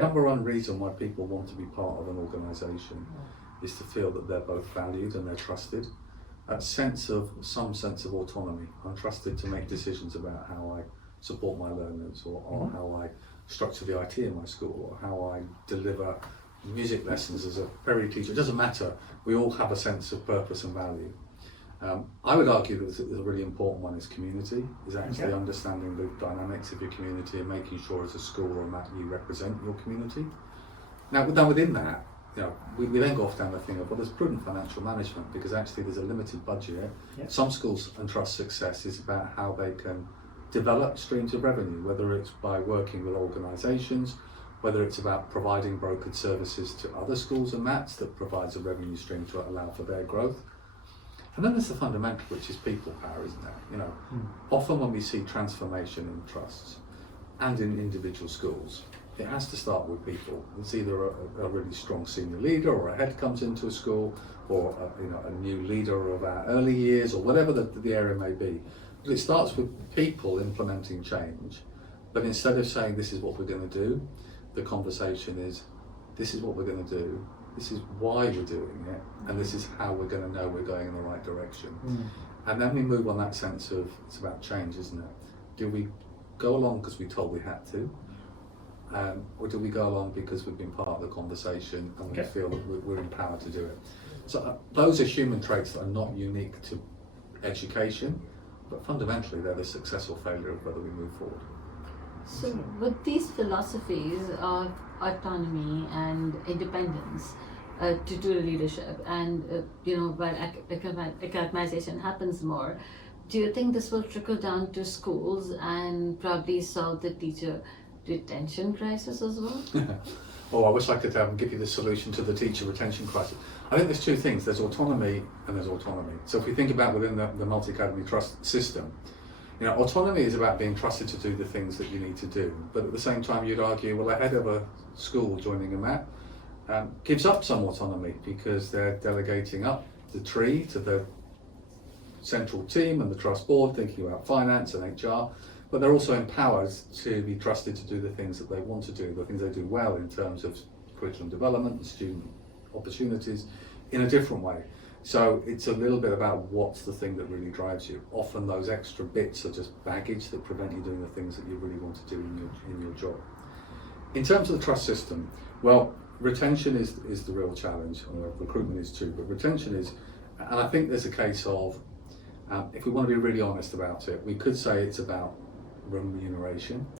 number one reason why people want to be part of an organisation is to feel that they're both valued and they're trusted. That sense of autonomy. I'm trusted to make decisions about how I support my learners, or how I structure the IT in my school, or how I deliver music lessons as a pedagogy teacher. It doesn't matter. We all have a sense of purpose and value. I would argue that a really important one is community, is actually understanding the dynamics of your community and making sure as a school or a MAT you represent your community. Now within that, we then go off down the thing of, well, there's prudent financial management, because actually there's a limited budget. Some schools entrust success is about how they can develop streams of revenue, whether it's by working with organisations, whether it's about providing brokered services to other schools and MATs that provides a revenue stream to allow for their growth. And then there's the fundamental, which is people power, isn't there? Often when we see transformation in trusts and in individual schools, it has to start with people. It's either a really strong senior leader, or a head comes into a school, or a new leader of our early years, or whatever the area may be. But it starts with people implementing change. But instead of saying this is what we're going to do, the conversation is, this is what we're going to do, this is why we're doing it, and this is how we're going to know we're going in the right direction. And then we move on that sense of, it's about change, isn't it? Do we go along because we told we had to? Or do we go along because we've been part of the conversation and we feel that we're empowered to do it? So those are human traits that are not unique to education, but fundamentally they're the success or failure of whether we move forward. So with these philosophies of autonomy and independence to do leadership, and while academization happens more, do you think this will trickle down to schools and probably solve the teacher retention crisis as well? Oh, I wish I could give you the solution to the teacher retention crisis. I think there's two things. There's autonomy and there's autonomy. So if we think about within the multi-academy trust system, autonomy is about being trusted to do the things that you need to do. But at the same time, you'd argue, well, a head of a school joining a MAT gives up some autonomy because they're delegating up the tree to the central team and the trust board, thinking about finance and HR. But they're also empowered to be trusted to do the things that they want to do, the things they do well in terms of curriculum development, student opportunities, in a different way. So it's a little bit about what's the thing that really drives you. Often those extra bits are just baggage that prevent you doing the things that you really want to do in your job. In terms of the trust system, well, retention is the real challenge. Recruitment is too, but retention is, and I think there's a case of, if we want to be really honest about it, we could say it's about remuneration.